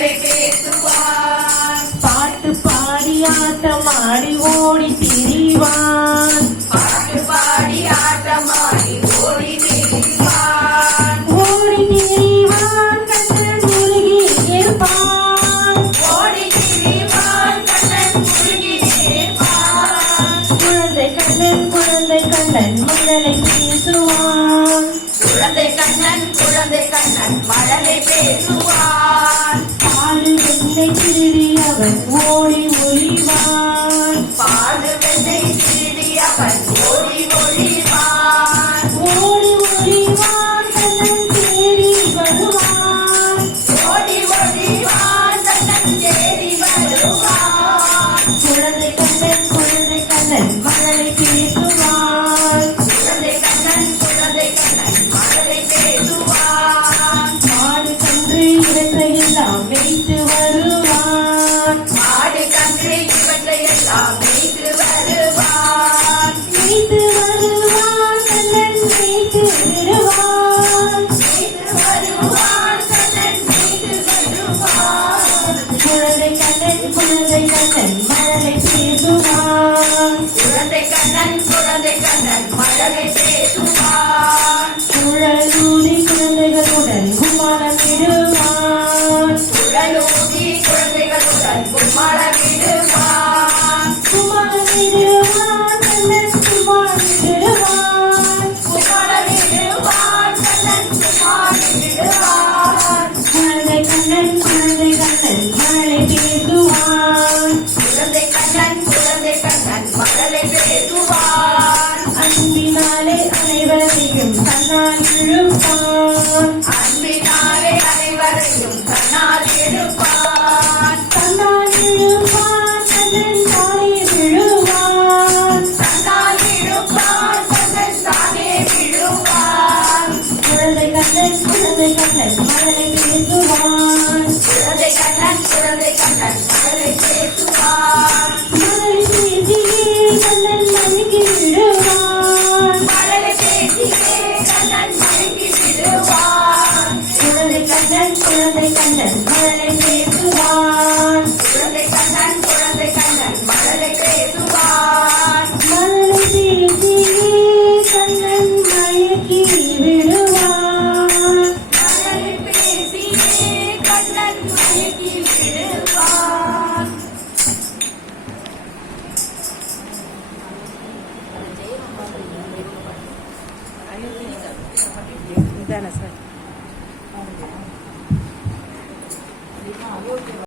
மழலை பேசுவான். பாட்டு பாடி ஆட்டமாடி ஓடி திரிவான். பாட்டு பாடி ஆட்டமாடி ஓடி திரிவான். ஓடி திரிவான் கண்ணன் முருகி இருப்பான். ஓடி திரிவான் கண்ணன் முருகி இருப்பான். குழந்தை கண்ணன் மழலை பேசுவான். குழந்தை கண்ணன் மழலை பேசுவான். பாடு வெண்ணை திருடி அவன் ஓடி ஒளிவான். பாடு வெண்ணை திருடி அவன் ஓடி ஒளிவான். ஓடி ஒளிவான் கண்ணன் தேடி வருவான். ஓடி ஒளிவான் கண்ணன் தேடி வருவான். குழந்தை கண்ணன் மழலை பேசுவான். குழந்தை கண்ணன் மழலை பேசுவான். மாடு கன்று இவற்றையெல்லாம் மேய்த்து வருவான். மாடு கன்று இவற்றையெல்லாம் மேய்த்து வருவான். மேய்த்து வருவான் கண்ணன் மேய்த்து விடுவான். மேய்த்து வருவான் கண்ணன் மேய்த்து வருவான். குழந்தை கண்ணன் மழலை பேசுவான். குழந்தை கண்ணன் மழலை பேசுவான். குழலூதி குழந்தைகளுடன் கும்மாளமிடுவான். குழலூதி குழந்தைகளுடன் கும்மாளமிடுவான். கும்மாளமிடுவான் கண்ணன் கும்மாளமிடுவான். கும்மாளமிடுவான் கண்ணன் கும்மாளமிடுவான். குழந்தை கண்ணன் மழலை பேசுவான். குழந்தை கண்ணன் மழலை பேசுவான். அன்பினாலே அனைவரையும் தன்னால் இழுப்பான். அன்பினாலே அனைவரையும் தன்னால் எடுப்பான். தன்னால் இழுப்பான் கண்ணன் தானே விழுவான். தன்னால் இழுப்பான் கண்ணன் தானே விழுவான். குழந்தை கண்ணன் மழலை பேசுவான். குழந்தை கண்ணன் மழலை பேசுவான். மழலை பேசியே கண்ணன் மயக்கி விடுவான். மழலை பேசியே கண்ணன் மயங்கி விடுவான். குழந்தை கண்ணன் மழலை பேசுவான். குழந்தை கண்ணன் மழலை பேசுவான். மழலை பேசியே கண்ணன் மயக்கி விடுவான். மழலை பேசியே கண்ணன் மயங்கி விடுவான். இதான சார்